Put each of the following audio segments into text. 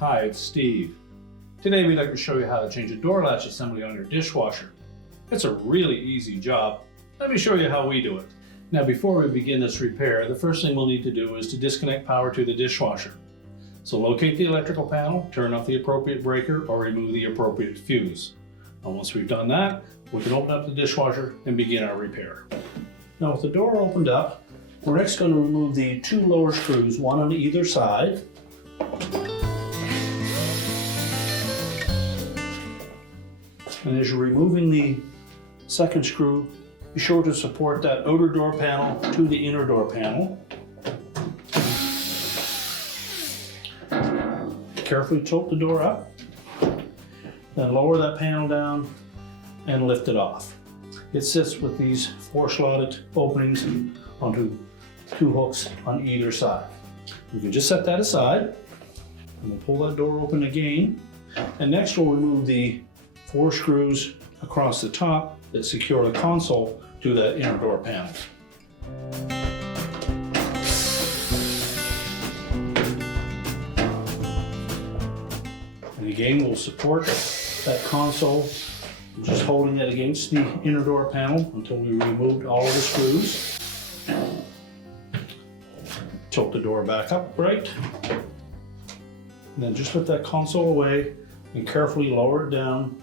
Hi, it's Steve. Today we'd like to show you how to change a door latch assembly on your dishwasher. It's a really easy job. Let me show you how we do it. Now before we begin this repair, the first thing we'll need to do is to disconnect power to the dishwasher. So locate the electrical panel, turn off the appropriate breaker, or remove the appropriate fuse. And once we've done that, we can open up the dishwasher and begin our repair. Now with the door opened up, we're next going to remove the two lower screws, one on either side. And as you're removing the second screw, be sure to support that outer door panel to the inner door panel. Carefully tilt the door up, then lower that panel down and lift it off. It sits with these 4 slotted openings onto 2 hooks on either side. We can just set that aside, and we'll pull that door open again. And next we'll remove the 4 screws across the top that secure the console to that inner door panel. And again, we'll support that console, just holding it against the inner door panel until we removed all of the screws. Tilt the door back up right. And then just put that console away and carefully lower it down.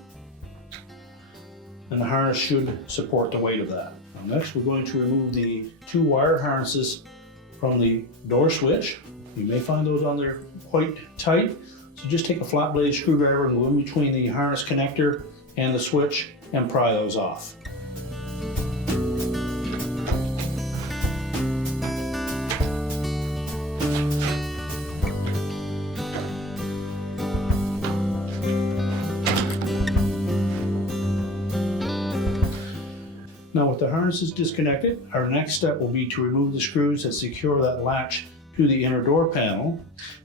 And the harness should support the weight of that. Now next, we're going to remove the 2 wire harnesses from the door switch. You may find those on there quite tight, so just take a flat blade screwdriver and go in between the harness connector and the switch and pry those off. Now with the harnesses disconnected, our next step will be to remove the screws that secure that latch to the inner door panel.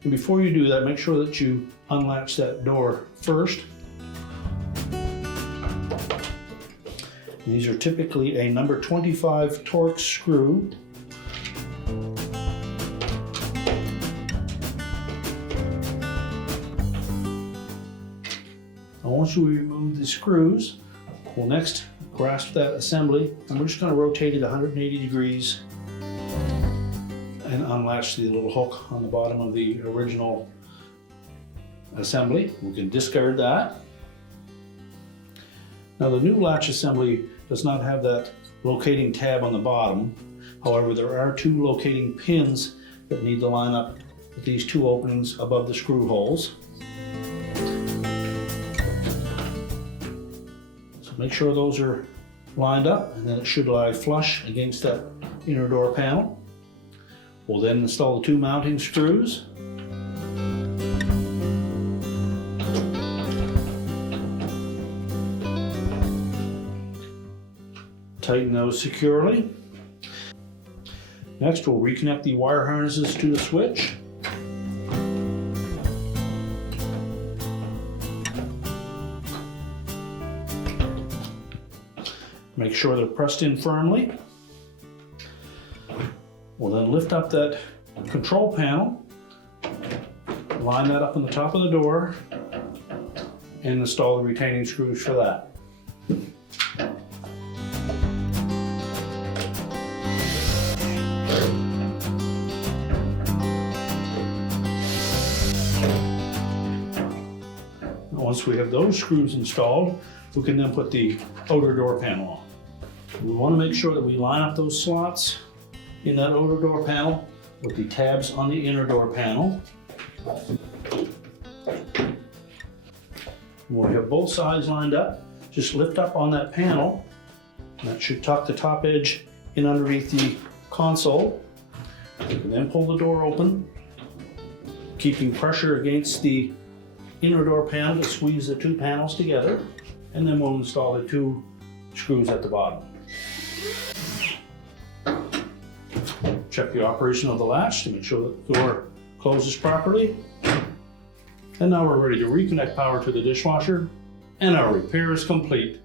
And before you do that, make sure that you unlatch that door first. These are typically a number 25 Torx screw. Now once you remove the screws, we'll next grasp that assembly, and we're just going to rotate it 180 degrees and unlatch the little hook on the bottom of the original assembly. We can discard that. Now the new latch assembly does not have that locating tab on the bottom. However, there are 2 locating pins that need to line up with these 2 openings above the screw holes. Make sure those are lined up, and then it should lie flush against that inner door panel. We'll then install the 2 mounting screws. Tighten those securely. Next, we'll reconnect the wire harnesses to the switch. Make sure they're pressed in firmly. We'll then lift up that control panel, line that up on the top of the door, and install the retaining screws for that. Once we have those screws installed, we can then put the outer door panel on. We want to make sure that we line up those slots in that outer door panel with the tabs on the inner door panel. When we have both sides lined up, just lift up on that panel. That should tuck the top edge in underneath the console. You can then pull the door open, keeping pressure against the inner door panel to squeeze the 2 panels together. And then we'll install the 2 screws at the bottom. Check the operation of the latch to make sure that the door closes properly. And now we're ready to reconnect power to the dishwasher, and our repair is complete.